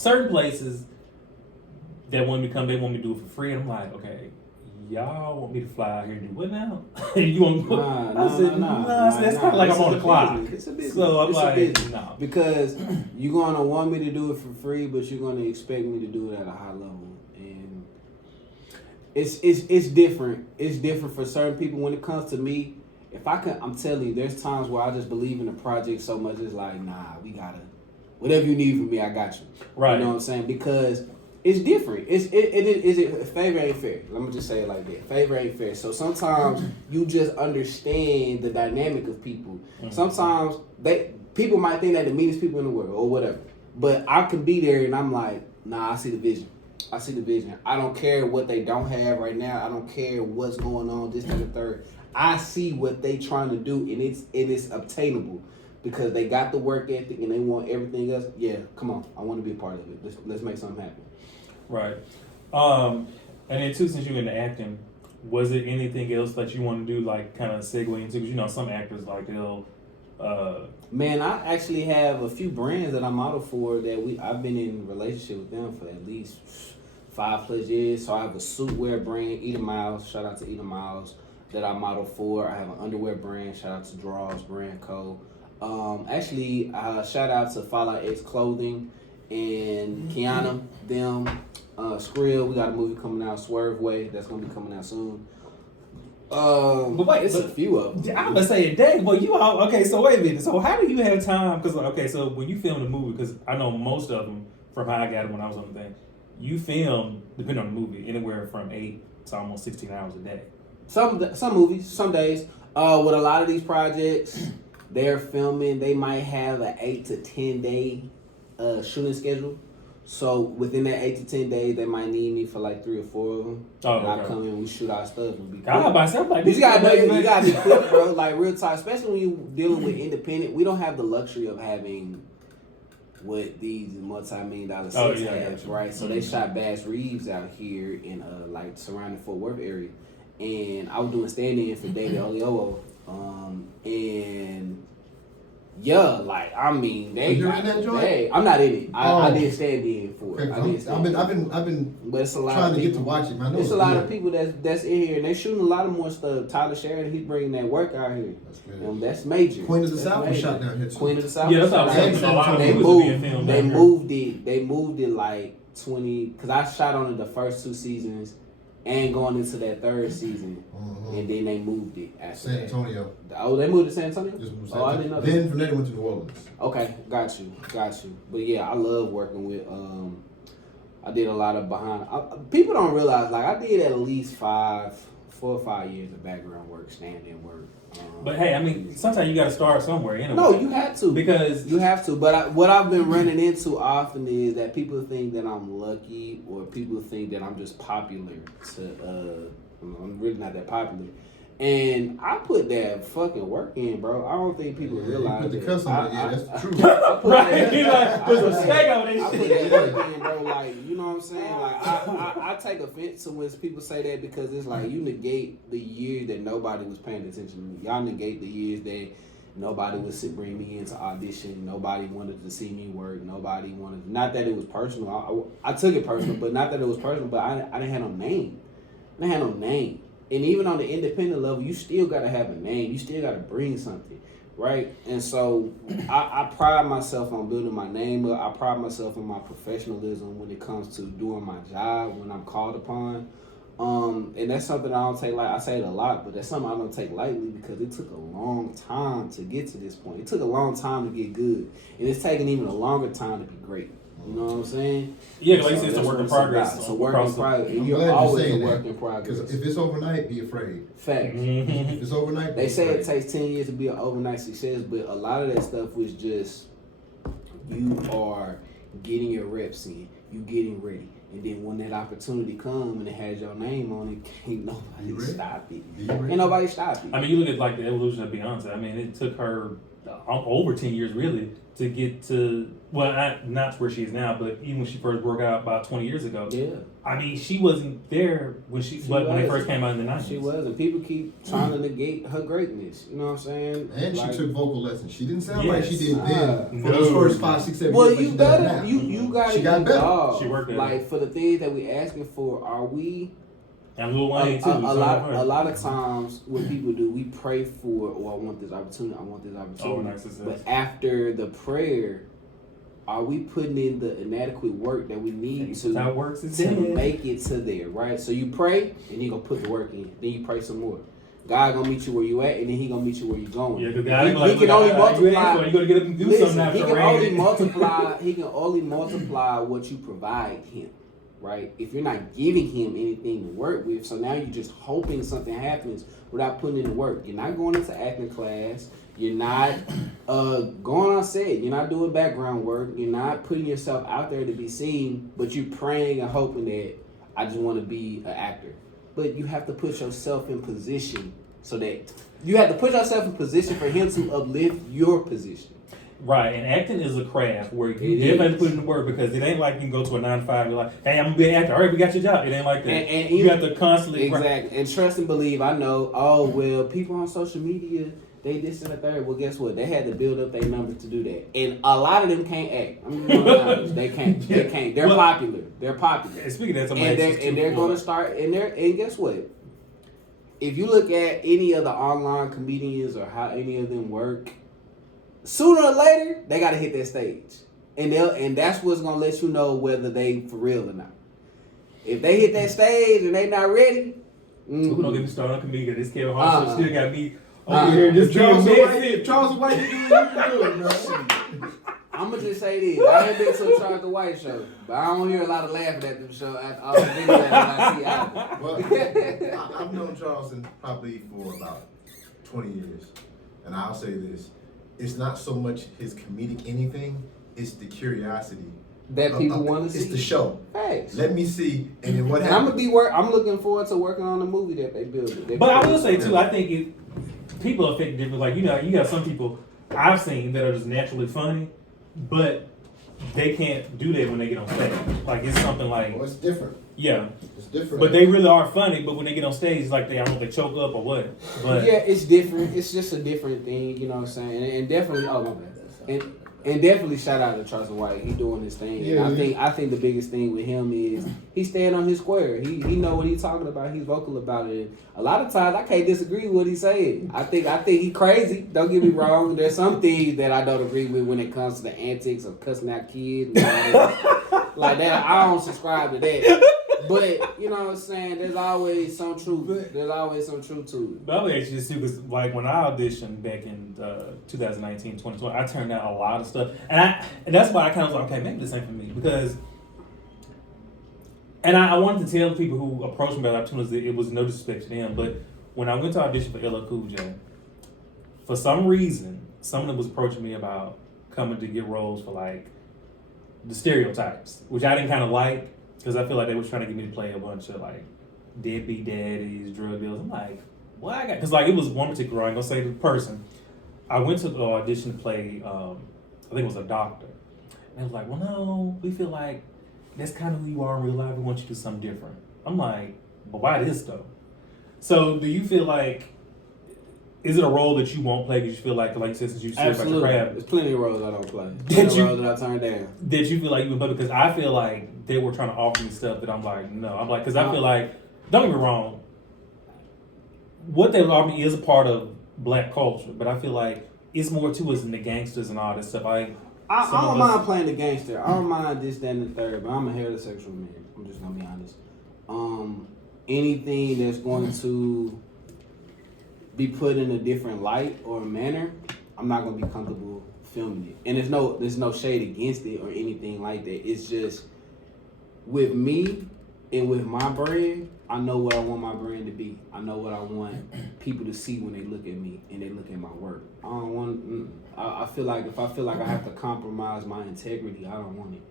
certain places that want me to come, they want me to do it for free. And I'm like, okay, y'all want me to fly out here and do what now? You want me? I said, that's kind of like I'm on the clock. It's a business. So I'm like, no, because you're gonna want me to do it for free, but you're gonna expect me to do it at a high level, and it's different. It's different for certain people. When it comes to me, I'm telling you, there's times where I just believe in the project so much. It's like, nah, we gotta, whatever you need from me, I got you. Right. You know what I'm saying? Because it's different. Favor ain't fair. Let me just say it like that. Favor ain't fair. So sometimes you just understand the dynamic of people. Mm-hmm. Sometimes people might think that the meanest people in the world or whatever. But I can be there and I'm like, nah, I see the vision. I see the vision. I don't care what they don't have right now. I don't care what's going on, this, that, and the third. I see what they trying to do and it's obtainable. Because they got the work ethic and they want everything else. Yeah, come on. I want to be a part of it. Let's make something happen. Right. And then too, since you're into acting, was it anything else that you want to do, like kind of segue into? Because some actors like they'll. Man, I actually have a few brands that I model for that I've been in a relationship with them for at least 5+ years. So I have a suitwear brand, Eat Miles. Shout out to Eat Miles that I model for. I have an underwear brand. Shout out to Draws Brand Co. Shout out to Fallout X Clothing and Kiana, them. Skrill, we got a movie coming out, Swerve Way, that's gonna be coming out soon. It's a few of them. I'm gonna say, dang, well, you all okay? So wait a minute. So how do you have time? Because so when you film the movie, because I know most of them from how I got it when I was on the thing, you film depending on the movie anywhere from 8 to almost 16 hours a day. Some movies, some days. With a lot of these projects, they're filming. They might have an 8 to 10 day shooting schedule. So within that 8 to 10 days, they might need me for like 3 or 4 of them. Oh, and okay. I come in, we shoot our stuff and be quick. You gotta be quick, bro. Like real time, especially when you dealing with independent. We don't have the luxury of having what these multi-million-dollar sets have, right? So they shot Bass Reeves out here in like surrounding Fort Worth area, and I was doing stand-in for David Oliowo, and. Yeah, like I mean, they. So you're in that joint? Hey, I'm not in it. I did stand in for it. Okay, I've been. But it's a lot trying of to people, get to watch it. Man. It's a lot of people that's in here, and they're shooting a lot of more stuff. Tyler Sheridan, he's bringing that work out here. That's good. That's major. Queen of the South was shot down here too. Queen of the South. Yeah, that's how they moved it. They moved it like 20. Because I shot on it the first 2 seasons. And going into that 3rd season, and then they moved it after San Antonio. Oh, they moved to San Antonio? I didn't know that. Then from there they went to New Orleans. Okay, got you. But yeah, I love working with, I did a lot of people don't realize, like I did at least 4 or 5 years of background work, stand-in work. But hey, I mean, sometimes you got to start somewhere. Anyway. No, you have to. Because you have to. But what I've been running into often is that people think that I'm lucky, or people think that I'm just popular. I'm really not that popular. And I put that fucking work in, bro. I don't think people realize put the that. cuss on it. Yeah, that's the truth. Right? He's like, there's a steak on this I put shit. that work in, bro. Like, you know what I'm saying? Like, I take offense to when people say that because it's like you negate the year that nobody was paying attention to me. Y'all negate the years that nobody would bring me into audition. Nobody wanted to see me work. Nobody wanted. Not that it was personal. I took it personal, but not that it was personal. But I didn't have no name. I didn't have no name. And even on the independent level, you still got to have a name. You still got to bring something, right? And so I pride myself on building my name up. I pride myself on my professionalism when it comes to doing my job when I'm called upon. And that's something I don't take I say it a lot, but that's something I don't take lightly because it took a long time to get to this point. It took a long time to get good. And it's taking even a longer time to be great. You know what I'm saying? Yeah, like you said, it's a work in progress. It's a work in progress. I'm You're glad always saying a work that, in progress. because if it's overnight, be afraid. Facts. If it's overnight, They say it takes 10 years to be an overnight success, but a lot of that stuff was just you are getting your reps in, you getting ready. And then when that opportunity comes and it has your name on it, can't nobody stop it. Ain't nobody stop it. I mean, you look at like the evolution of Beyonce. I mean, it took her over 10 years really to get to, well, not where she is now, but even when she first broke out about 20 years ago. Yeah. I mean, she wasn't there when when it first came out in the 90s. She was, and people keep trying to negate her greatness. You know what I'm saying? And like, she took vocal lessons. She didn't sound like she did Nah. then for those first 5, 6, 7 years. Well, like you she does better, now. you got She got better. She worked at like it. for the things that we asking for. Are we? And Lil Wayne too. A lot of times, what people do, we pray for, I want this opportunity. I want this opportunity. Oh, nice success. But after the prayer, are we putting in the inadequate work that we need to make it to there, right? So you pray, and you gonna put the work in. Then you pray some more. God gonna meet you where you at, and then He gonna meet you where you going. Yeah, because God he can only multiply. You gotta get up and do something after He can only multiply. He can only multiply what you provide Him. Right? If you're not giving Him anything to work with, so now you're just hoping something happens without putting in the work. You're not going into acting class. You're not going on set. You're not doing background work. You're not putting yourself out there to be seen, but you're praying and hoping that I just want to be an actor. But you have to put yourself in position so that you have to put yourself in position for Him to uplift your position. Right, and acting is a craft where you definitely have to put in the work because it ain't like you can go to a 9 to 5 and be like, hey, I'm gonna be an actor. All right, we got your job. It ain't like that. And you have to constantly exactly. And trust and believe. I know. Oh well, people on social media, they this and the third. Well, guess what? They had to build up their numbers to do that, and a lot of them can't act. I'm gonna be honest. They can't. They can't. They're popular. They're popular. And speaking of that, and they're going to start. And guess what? If you look at any of the online comedians or how any of them work, sooner or later they got to hit that stage, and that's what's gonna let you know whether they for real or not. If they hit that stage and they not ready, we don't get me started on comedian. This Kevin Hart still got me over here. Just Charles White, you can do it, bro. I'm gonna just say this: I ain't been to a Charles White show, but I don't hear a lot of laughing at them show after all the videos that I see out there. Well, I've known Charleston probably for about 20 years, and I'll say this. It's not so much his comedic anything, it's the curiosity. That people want to see. It's the show. Thanks. Let me see. And then what happens? I'm looking forward to working on the movie that they build. But I will say too, I think people are affected different. Like, you got some people I've seen that are just naturally funny, but they can't do that when they get on stage. Like, it's something like... Well, it's different. Yeah. It's different. But they really are funny, but when they get on stage, it's like I don't know if they choke up or what. But yeah, it's different. It's just a different thing, you know what I'm saying? And definitely, oh my bad. And definitely shout out to Charles White. He doing his thing. Yeah, and I think the biggest thing with him is he staying on his square. He know what he's talking about. He's vocal about it. And a lot of times I can't disagree with what he's saying. I think he crazy. Don't get me wrong. There's some things that I don't agree with when it comes to the antics of cussing out kids and all that. Like that. I don't subscribe to that. But, you know what I'm saying, there's always some truth. There's always some truth to it. But I would actually just see, because like when I auditioned back in 2019, 2020, I turned out a lot of stuff. And that's why I kind of was like, okay, maybe this ain't for me. Because, and I wanted to tell people who approached me about opportunities that it was no disrespect to them. But when I went to audition for LL Cool J, for some reason, someone was approaching me about coming to get roles for like the stereotypes, which I didn't kind of like. Because I feel like they was trying to get me to play a bunch of like deadbeat daddies, drug dealers. I'm like, Well, I got because like it was one particular. I ain't gonna say the person. I went to the audition to play. I think it was a doctor. And they was like, "Well, no, we feel like that's kind of who you are in real life. We want you to do something different." I'm like, "But why this though?" So, do you feel like is it a role that you won't play because you feel like you said since you said about your craft? There's plenty of roles I don't play. Plenty of roles that I turn down. Did you feel like you would play because I feel like they were trying to offer me stuff that I'm like, no. I'm like, because I feel like, don't get me wrong, what they offer me is a part of black culture, but I feel like it's more to us than the gangsters and all this stuff. I don't mind playing the gangster. I don't mind this, that, and the third, but I'm a heterosexual man. I'm just gonna be honest. Anything that's going to be put in a different light or manner, I'm not gonna be comfortable filming it. And there's no shade against it or anything like that. It's just with me and with my brand, I know what I want my brand to be. I know what I want people to see when they look at me and they look at my work. I don't want. I feel like if I feel like I have to compromise my integrity, I don't want it.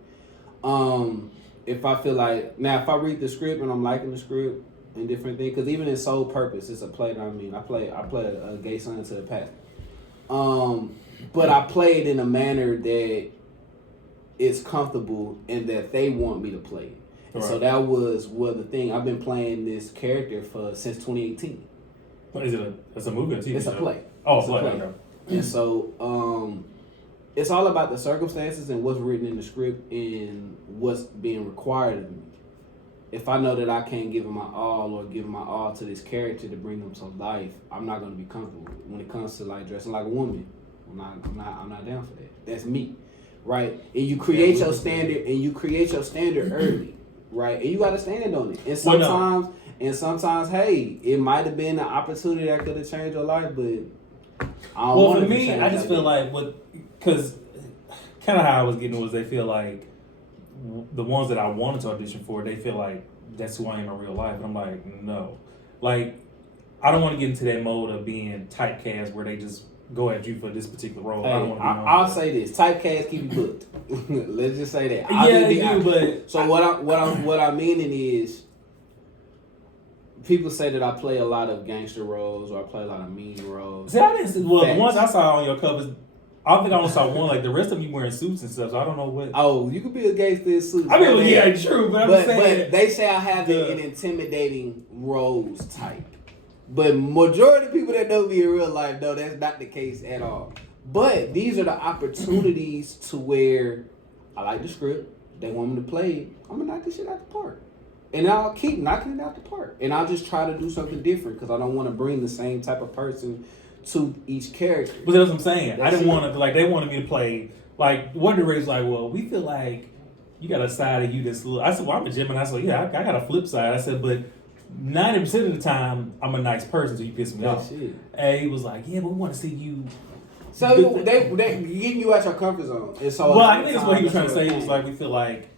If I feel like now, if I read the script and I'm liking the script and different things, because even in Sole Purpose, it's a play that I play a gay son to the pastor. But I play it in a manner that it's comfortable and that they want me to play it. Right. So that was the thing. I've been playing this character since 2018. What is it? It's a movie or TV It's show? A play. Oh, it's a play. Okay. And so it's all about the circumstances and what's written in the script and what's being required of me. If I know that I can't give them my all or give my all to this character to bring them to life, I'm not going to be comfortable when it comes to like dressing like a woman. I'm not down for that. That's me, right? And you create your standard early, right? And you got to stand on it. And sometimes, hey, it might have been an opportunity that could have changed your life, but I don't want for me, I just feel like because kind of how I was getting was they feel like the ones that I wanted to audition for, they feel like that's who I am in real life. And I'm like, no. Like, I don't want to get into that mode of being typecast where they just go at you for this particular role. Hey, I'll say this: typecast keep you booked. Let's just say that. But so what I'm meaning is, people say that I play a lot of gangster roles or I play a lot of mean roles. See, I didn't. Well, the ones I saw on your covers, I think I only saw one. Like the rest of them, you wearing suits and stuff. So I don't know what. Oh, you could be a gangster in suits. I mean, yeah, true. But I'm just saying. But they say I have an intimidating roles type. But majority of people that know me in real life, no, that's not the case at all. But these are the opportunities to where I like the script. They want me to play it. I'm gonna knock this shit out the park. And I'll keep knocking it out the park. And I'll just try to do something different because I don't want to bring the same type of person to each character. But that's what I'm saying. I didn't want to, like, they wanted me to play, like, one of the races, like, well, we feel like you got a side of you that's little. I said, well, I'm a Gemini. I said, yeah, I got a flip side. I said, but 90% of the time, I'm a nice person, so you piss me off. Shit. And he was like, yeah, but we want to see you. So they getting you out your comfort zone. And so well, I think that's what he was trying to say. He was like, we feel like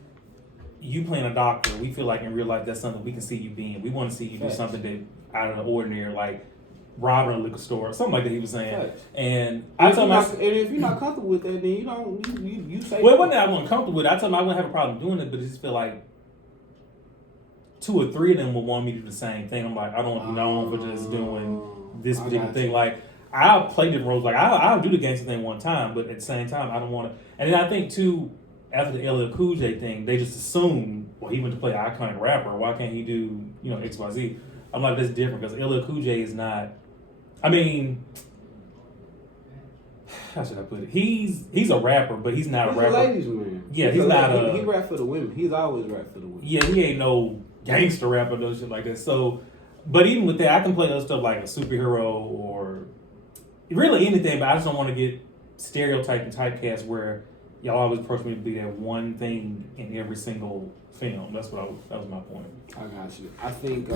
you playing a doctor. We feel like in real life that's something we can see you being. We want to see you do something that out of the ordinary, like robbing a liquor store or something like that. He was saying, and I told him, and if you're not comfortable with that, then you say. Well, it wasn't that I wasn't comfortable with it. I told him I wouldn't have a problem doing it, but I just feel like 2 or 3 of them would want me to do the same thing. I'm like, I don't want to be known for just doing this particular thing. Like, I'll play different roles. Like, I'll do the gangster thing one time, but at the same time, I don't want to. And then I think, too, after the LL Cool J thing, they just assume, well, he went to play an iconic rapper. Why can't he do, XYZ? I'm like, that's different because LL Cool J is not. I mean, how should I put it? He's a rapper, but he's not a rapper. He's a ladies' man. Yeah, he's not he rap for the women. He's always rap for the women. Yeah, he ain't no gangster rapper, no shit like that. So, but even with that, I can play other stuff like a superhero or really anything, but I just don't want to get stereotyped and typecast where y'all always approach me to be that one thing in every single film. That was my point. I got you. I think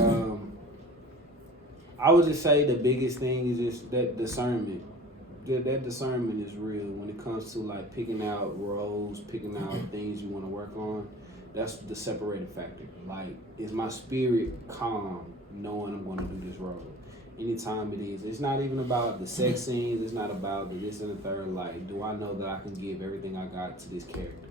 I would just say the biggest thing is just that discernment. That discernment is real when it comes to like picking out roles, picking out things you want to work on. That's the separating factor. Like, is my spirit calm knowing I'm going to do this role? Anytime it is. It's not even about the sex scenes. It's not about the this and the third. Like, do I know that I can give everything I got to this character?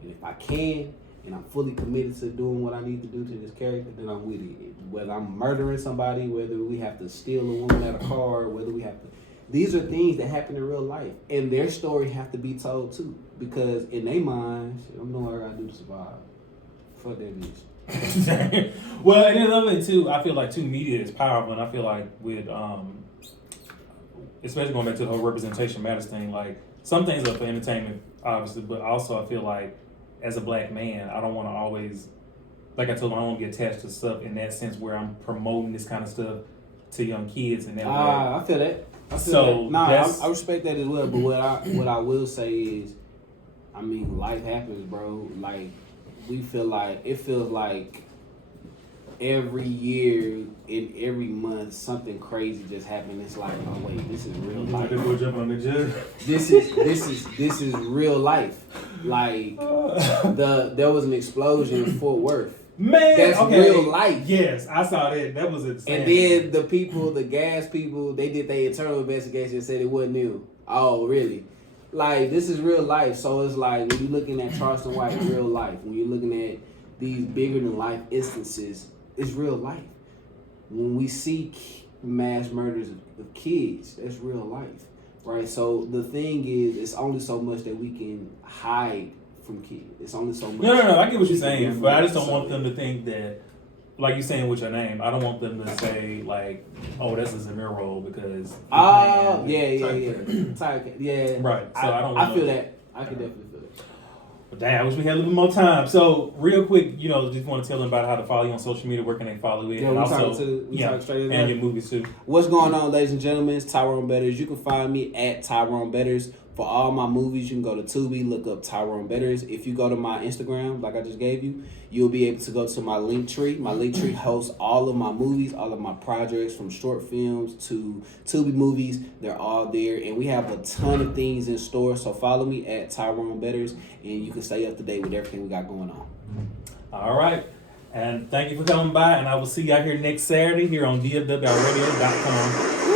And if I can, and I'm fully committed to doing what I need to do to this character, then I'm with it. Whether I'm murdering somebody, whether we have to steal a woman at a car, whether we have to. These are things that happen in real life, and their story have to be told too. Because in their minds, I'm doing what I gotta do to survive. Fuck that bitch. Well, and then another thing too, I feel like too media is powerful, and I feel like with especially going back to the whole representation matters thing, like some things are for entertainment, obviously, but also I feel like as a black man, I don't want to always, like I told you, I don't want to get attached to stuff in that sense where I'm promoting this kind of stuff to young kids and that way. I feel that. I respect that as well. But what I will say is, I mean, life happens, bro. Like it feels like every year and every month something crazy just happened. It's like, oh wait, this is real life. This is real life. Like there was an explosion in Fort Worth. Man, that's real life. Yes, I saw that. That was insane. And then the gas people, they did their internal investigation and said it wasn't new. Oh, really? Like, this is real life. So it's like, when you're looking at Charleston White, real life. When you're looking at these bigger than life instances, it's real life. When we see mass murders of kids, that's real life, right? So the thing is, it's only so much that we can hide from kids. It's only so much. No. I get what you're saying, but I just don't want them to think that, like you're saying with your name, I don't want them to say like, "Oh, this is a mirror role," because. Oh, yeah. Right. So I feel that. I can definitely feel it. But damn, I wish we had a little bit more time. So real quick, just want to tell them about how to follow you on social media. Where can they follow you? Yeah, and also, talk straight and your movies too. What's going on, ladies and gentlemen? It's Tyrone Betters. You can find me at Tyrone Betters. For all my movies, you can go to Tubi, look up Tyrone Betters. If you go to my Instagram, like I just gave you, you'll be able to go to my link tree. My link tree hosts all of my movies, all of my projects, from short films to Tubi movies. They're all there, and we have a ton of things in store. So follow me at Tyrone Betters, and you can stay up to date with everything we got going on. All right. And thank you for coming by, and I will see you out here next Saturday here on DFWRadio.com.